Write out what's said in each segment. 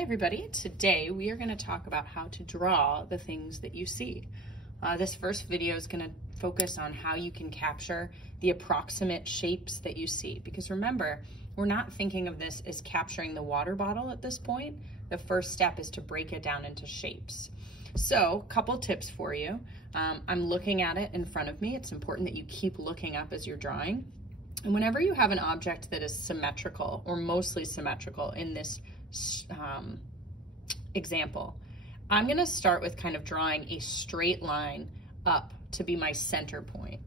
Hi everybody, today we are going to talk about how to draw the things that you see. This first video is going to focus on how you can capture the approximate shapes that you see, because remember, we're not thinking of this as capturing the water bottle at this point. The first step is to break it down into shapes. So, couple tips for you. I'm looking at it in front of me. It's important that you keep looking up as you're drawing. And whenever you have an object that is symmetrical or mostly symmetrical in this example, I'm going to start with kind of drawing a straight line up to be my center point.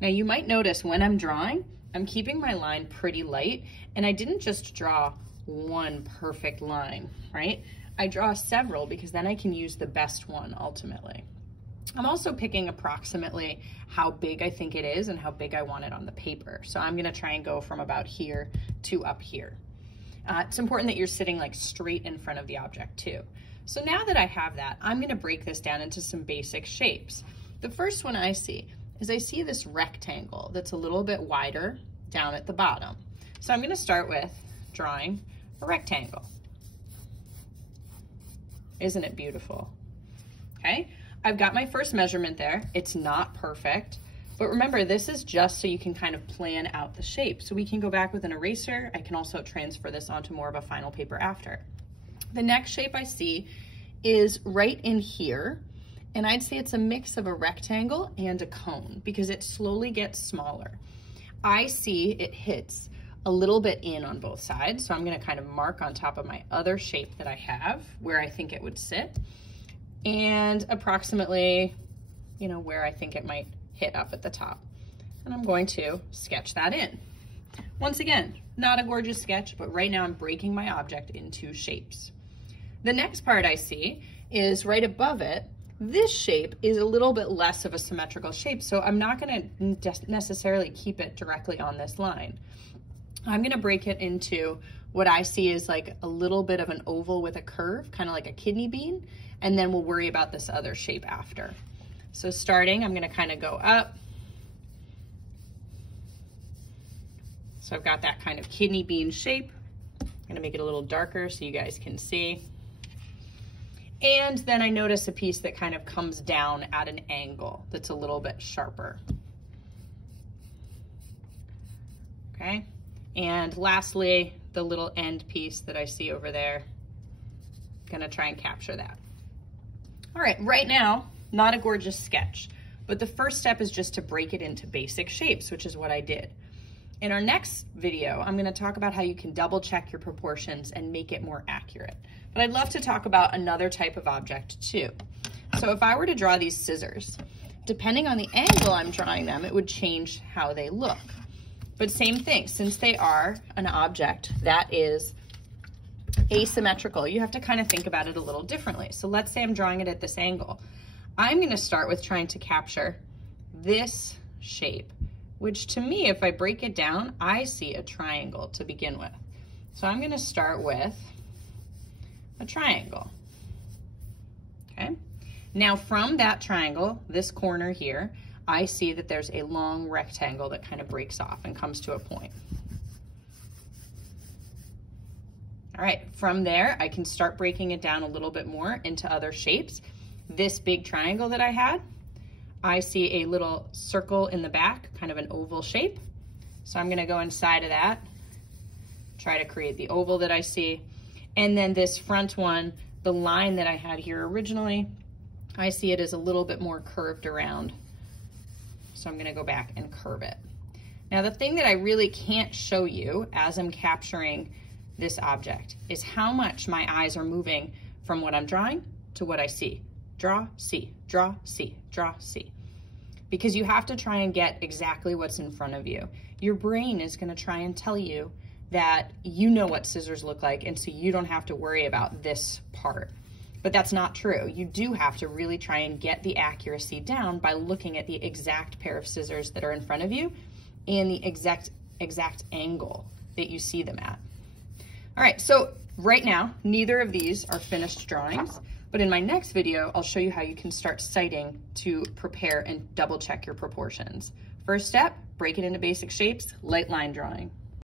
Now you might notice when I'm drawing, I'm keeping my line pretty light, and I didn't just draw one perfect line, right? I draw several because then I can use the best one ultimately. I'm also picking approximately how big I think it is and how big I want it on the paper. So I'm gonna try and go from about here to up here. It's important that you're sitting like straight in front of the object too. So now that I have that, I'm gonna break this down into some basic shapes. The first one I see is I see this rectangle that's a little bit wider down at the bottom. So I'm gonna start with drawing a rectangle. Isn't it beautiful? Okay. I've got my first measurement there. It's not perfect, but remember, this is just so you can kind of plan out the shape. So we can go back with an eraser. I can also transfer this onto more of a final paper after. The next shape I see is right in here, and I'd say it's a mix of a rectangle and a cone because it slowly gets smaller. I see it hits a little bit in on both sides, so I'm gonna kind of mark on top of my other shape that I have where I think it would sit, and approximately, where I think it might hit up at the top. And I'm going to sketch that in. Once again, not a gorgeous sketch, but right now I'm breaking my object into shapes. The next part I see is right above it. This shape is a little bit less of a symmetrical shape, so I'm not gonna necessarily keep it directly on this line. I'm gonna break it into what I see is like a little bit of an oval with a curve, kind of like a kidney bean, and then we'll worry about this other shape after. So starting, I'm gonna kind of go up. So I've got that kind of kidney bean shape. I'm gonna make it a little darker so you guys can see. And then I notice a piece that kind of comes down at an angle that's a little bit sharper. Okay, and lastly, the little end piece that I see over there. Gonna try and capture that. All right, right now, not a gorgeous sketch, but the first step is just to break it into basic shapes, which is what I did. In our next video, I'm gonna talk about how you can double check your proportions and make it more accurate. But I'd love to talk about another type of object too. So if I were to draw these scissors, depending on the angle I'm drawing them, it would change how they look. But same thing, since they are an object that is asymmetrical, you have to kind of think about it a little differently. So let's say I'm drawing it at this angle. I'm gonna start with trying to capture this shape, which to me, if I break it down, I see a triangle to begin with. So I'm gonna start with a triangle, okay? Now from that triangle, this corner here, I see that there's a long rectangle that kind of breaks off and comes to a point. All right, from there, I can start breaking it down a little bit more into other shapes. This big triangle that I had, I see a little circle in the back, kind of an oval shape. So I'm gonna go inside of that, try to create the oval that I see. And then this front one, the line that I had here originally, I see it as a little bit more curved around. So I'm gonna go back and curve it. Now the thing that I really can't show you as I'm capturing this object is how much my eyes are moving from what I'm drawing to what I see. Draw, see, draw, see, draw, see. Because you have to try and get exactly what's in front of you. Your brain is gonna try and tell you that you know what scissors look like, and so you don't have to worry about this part. But that's not true. You do have to really try and get the accuracy down by looking at the exact pair of scissors that are in front of you and the exact angle that you see them at. All right, so right now, neither of these are finished drawings, but in my next video, I'll show you how you can start citing to prepare and double check your proportions. First step, break it into basic shapes, light line drawing.